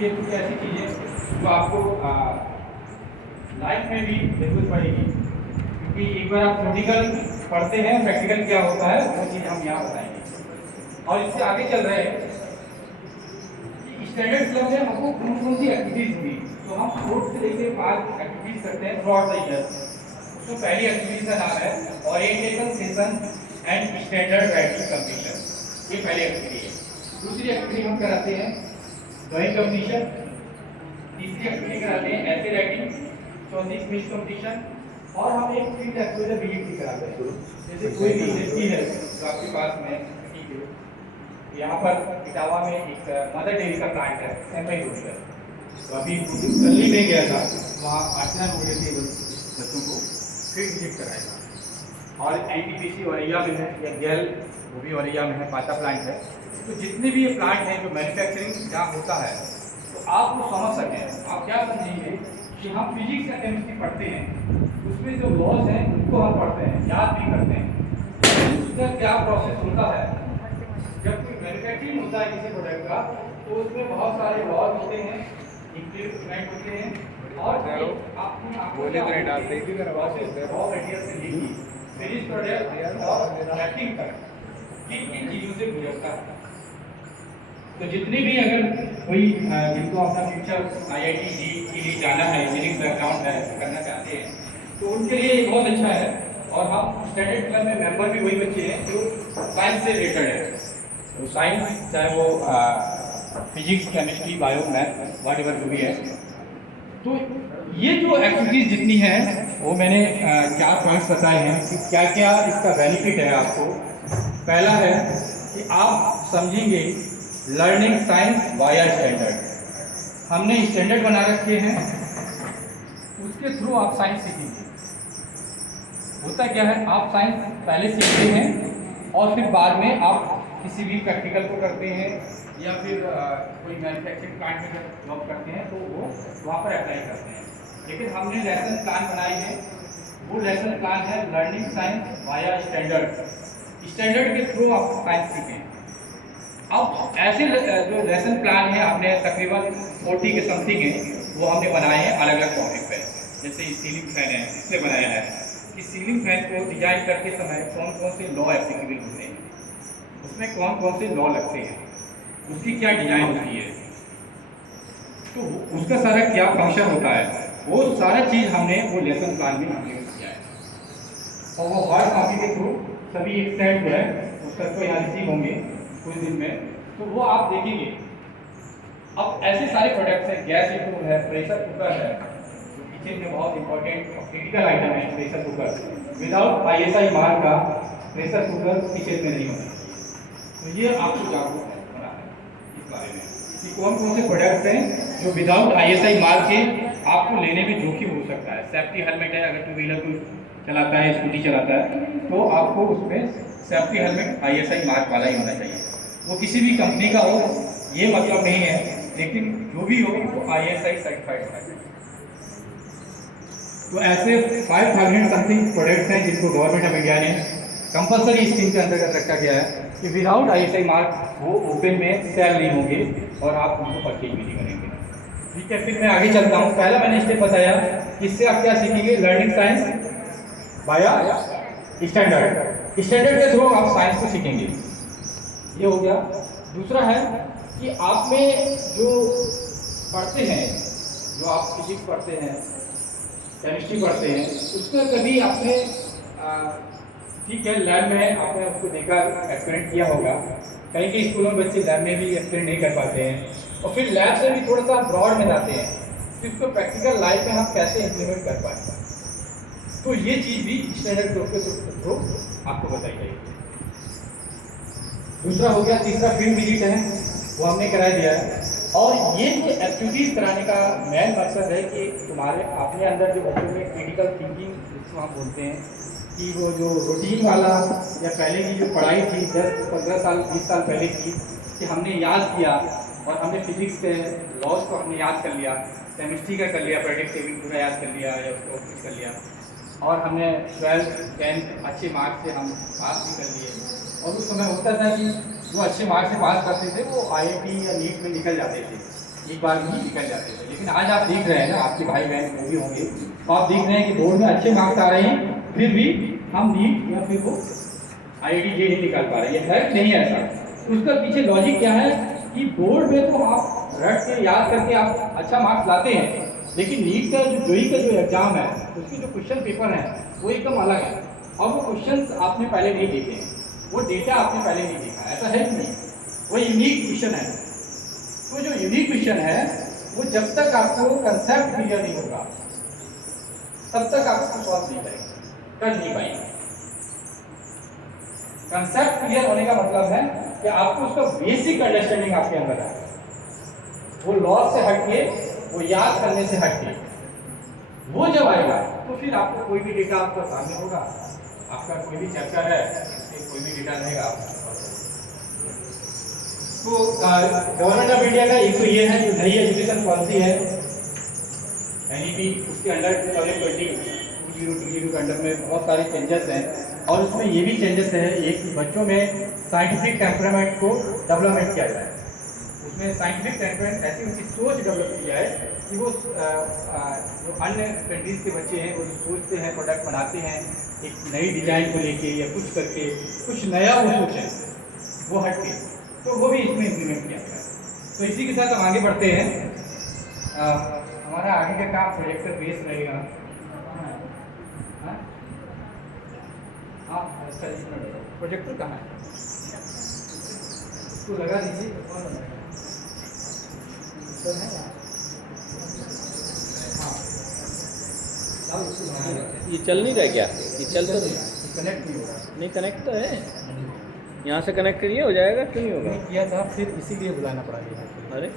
ये कुछ ऐसी चीज़ें जो आपको लाइफ में भी जरूरत पड़ेगी, क्योंकि एक बार आप थ्योरेटिकल पढ़ते हैं, प्रैक्टिकल क्या होता है वो चीज़ हम यहाँ बताएंगे। और इससे आगे चल रहे हैं कि स्टैंडर्ड क्लब में हमको कौन कौन सी एक्टिविटीज हुई, तो हम 4 से लेकर 5 एक्टिविटीज करते हैं थ्रू आउट द ईयर। तो पहली एक्टिविटी का नाम है orientation session and standard writing competition, ये पहली एक्टिविटी है। दूसरी एक्टिविटी हम कराते हैं ड्राइंग कंपटीशन, तीसरी एक्टिविटी कराते हैं ऐसे राइटिंग, चौथी क्विज कंपटीशन, और हम एक फील्ड एक्सपोजर विजिट भी कराते हैं। जैसे कोई भी यूनिवर्सिटी है तो आपके पास में, ठीक है, यहाँ पर इटावा में एक मदर डेयरी का प्लांट है एमआई रोड पर, तो अभी दिल्ली में गया था, वहाँ अर्चना बोले थे बच्चों को फील्ड विजिट कराएगा। और एनटीपीसी औरैया में है, या गेल वो भी औरैया में है, पाता प्लांट है। तो जितने भी ये प्लांट हैं जो मैन्युफैक्चरिंग जहाँ होता है, तो आप वो समझ सकें, आप क्या समझेंगे कि हम फिजिक्स या केमिस्ट्री पढ़ते हैं, उसमें जो लॉज हैं उनको हम पढ़ते हैं, याद भी करते हैं। उसका क्या प्रोसेस होता है जब कोई मैन्युफैक्चरिंग होता है किसी प्रोडक्ट का, तो उसमें बहुत सारे लॉज होते हैं, इंक्रीमेंट होते हैं, और बोले तो डालते ही रॉ मटेरियल से लेकर फिनिश प्रोडक्ट और पैकिंग तक किन चीज़ों से गुजरता है। तो जितने भी अगर कोई जिनको अपना फ्यूचर आईआईटी जी के लिए जाना है, इंजीनियरिंग बैकग्राउंड है, करना चाहते हैं, तो उनके लिए ये बहुत अच्छा है। और हम स्टैंडर्ड क्लब में मेंबर भी वही बच्चे हैं जो साइंस से रिलेटेड है। तो साइंस चाहे वो physics, chemistry, bio, math, what ever जो भी है। तो ये जो एक्टिविटीज़ जितनी हैं वो मैंने 4 पॉइंट्स बताए हैं कि क्या क्या इसका बेनिफिट है आपको। पहला है कि आप समझेंगे लर्निंग साइंस वाया स्टैंडर्ड। हमने स्टैंडर्ड बना रखे हैं, उसके थ्रू आप साइंस सीखेंगे। होता क्या है, आप साइंस पहले सीखते हैं और फिर बाद में आप किसी भी प्रैक्टिकल को करते हैं, या फिर कोई मैन्युफैक्चरिंग प्लांट में जब जॉब करते हैं तो वो वहाँ पर अप्लाई करते हैं। लेकिन हमने लेसन प्लान बनाई है, वो लेसन प्लान है learning science via standard. Standard के थ्रू आप साइंस सीखें। अब ऐसे जो लेसन प्लान है आपने तकरीबन 40 के समथिंग है, वो हमने बनाए हैं अलग अलग टॉपिक पे। जैसे सीलिंग फैन है, इसलिए बनाया है कि सीलिंग फैन को डिजाइन करते समय कौन कौन से लॉ एप्लीकेबल होते हैं, उसमें कौन कौन से लॉ लगते हैं, उसकी क्या डिजाइन होती है, तो उसका सारा क्या फंक्शन होता है, वो सारा चीज़ हमने वो लेसन प्लान में इंक्लूड किया है। और वो हार्ड कॉपी के थ्रू सभी एक सेट जो है उसका को यहाँ रिसीव होंगे कुछ दिन में, तो वो आप देखेंगे। अब ऐसे सारे प्रोडक्ट्स हैं, गैस स्टोव है, प्रेशर कुकर है, जो किचन में बहुत इंपॉर्टेंट और क्रिटिकल आइटम है pressure cooker. Without ISI mark का प्रेशर कुकर किचन में नहीं होना चाहिए। तो ये आपको जागरूक होना है इस बारे में कि कौन कौन से प्रोडक्ट्स हैं जो विदाउट आईएसआई मार्क के आपको लेने में जोखिम हो सकता है। सेफ्टी हेलमेट है, अगर 2 व्हीलर को चलाता है, स्कूटी चलाता है, तो आपको उसमें सेफ्टी हेलमेट आईएसआई मार्क वाला ही होना चाहिए। वो किसी भी कंपनी का हो, ये मतलब नहीं है, लेकिन जो भी हो वो आईएसआई सर्टिफाइड होना चाहिए। तो ऐसे 5000 समथिंग प्रोडक्ट्स हैं जिनको गवर्नमेंट ऑफ इंडिया ने कंपलसरी स्कीम के अंतर्गत रखा गया है कि विदाउट आईएसआई मार्क वो ओपन में सेल नहीं होंगे और आप उनको परचेज भी नहीं करेंगे। ठीक है, फिर मैं आगे चलता हूँ। पहला मैंने स्टेप बताया, इससे आप क्या सीखेंगे, learning science via standard. Standard के थ्रू आप साइंस को सीखेंगे, ये हो गया। दूसरा है कि आप में जो पढ़ते हैं, जो आप फिजिक्स पढ़ते हैं, केमिस्ट्री पढ़ते हैं, उसमें कभी आपने ठीक है लैब में आपने उसको देखा, एक्सपेरिमेंट किया होगा। कहीं कहीं स्कूलों में बच्चे लैब में भी एक्सपेरिमेंट नहीं कर पाते हैं, और फिर लैब से भी थोड़ा सा ब्रॉड में जाते हैं कि उसको प्रैक्टिकल लाइफ में हम कैसे इम्प्लीमेंट कर पाएँ। तो ये चीज़ भी स्टैंडर्ड ग्रुप के थ्रू आपको बताई जाएगी। दूसरा हो गया, तीसरा फील्ड विजिट है, वो हमने करा दिया है। और ये जो एक्टिविटीज़ कराने का मेन मकसद है कि तुम्हारे अपने अंदर जो बच्चों में क्रिटिकल थिंकिंग जिसको हम बोलते हैं, कि वो जो रूटीन वाला या पहले की जो पढ़ाई थी 10-15 साल 20 साल पहले की, कि हमने याद किया और हमने फिजिक्स के लॉज को हमने याद कर लिया, केमिस्ट्री का कर लिया, प्रेडिक्टिविटी पूरा याद कर लिया या उसको कुछ कर लिया, और हमने 12th 10th अच्छे मार्क्स से हम पास भी कर लिए। और उस समय होता था कि जो अच्छे मार्क्स से पास करते थे वो आईआईटी या नीट में निकल जाते थे, एक बार में ही निकल जाते थे। लेकिन आज आप देख रहे हैं ना, आपके भाई बहन वो भी होंगे, तो आप देख रहे हैं कि बोर्ड में अच्छे मार्क्स आ रहे हैं, फिर भी हम नीट या फिर वो IIT JEE नहीं निकाल पा रहे हैं। ये फैक्ट नहीं है ऐसा। उसका पीछे लॉजिक क्या है कि बोर्ड में तो आप रट के याद करके आप अच्छा मार्क्स लाते हैं, लेकिन नीट का JEE का जो एग्जाम है उसके जो क्वेश्चन पेपर है वो एकदम अलग है। और वो क्वेश्चन आपने पहले नहीं देखे हैं, वो डेटा आपने पहले नहीं देखा, ऐसा है कि नहीं? वो यूनिक क्वेश्चन है। तो जो यूनिक क्वेश्चन है वो जब तक आपको कंसेप्ट क्लियर नहीं होगा तब तक आप उसको सॉल्व नहीं करेंगे, कर नहीं पाएंगे। कंसेप्ट क्लियर होने का मतलब है कि आपको उसका बेसिक अंडरस्टैंडिंग आपके अंदर है, वो लॉस से हटके, वो याद करने से हटके, वो जब आएगा तो फिर आपको कोई भी डेटा आपका सामने होगा, आपका कोई भी चैप्टर है कोई भी डेटा रहेगा आपको। तो गवर्नमेंट ऑफ इंडिया का एक तो ये है जो नई एजुकेशन पॉलिसी है NEP, उसके अंडर 2020 के अंडर में बहुत सारे चेंजेस हैं। और उसमें ये भी चेंजेस है एक कि बच्चों में साइंटिफिक टेम्परामेंट को डेवलपमेंट किया जाए। उसमें साइंटिफिक टेम्परामेंट ऐसी उनकी सोच डेवलप की जाए कि वो जो अन्य कंट्रीज के बच्चे हैं वो जो सोचते हैं, प्रोडक्ट बनाते हैं एक नई डिजाइन को लेके या कुछ करके, कुछ नया वो सोचें, वो हटके, तो वो भी इसमें इम्प्लीमेंट किया गया है। तो इसी के साथ हम आगे बढ़ते हैं। हमारा आगे का काम प्रोजेक्टर बेस रहेगा। हाँ, प्रोजेक्टर कहाँ है? इसको लगा दीजिए। कौन लगाएगा? ये चल नहीं रहा क्या? ये चल तो नहीं, कनेक्ट नहीं होगा। नहीं कनेक्ट तो है, यहाँ से कनेक्ट करिए, हो जाएगा, क्यों नहीं होगा? किया था, फिर इसीलिए बुलाना पड़ा। अरे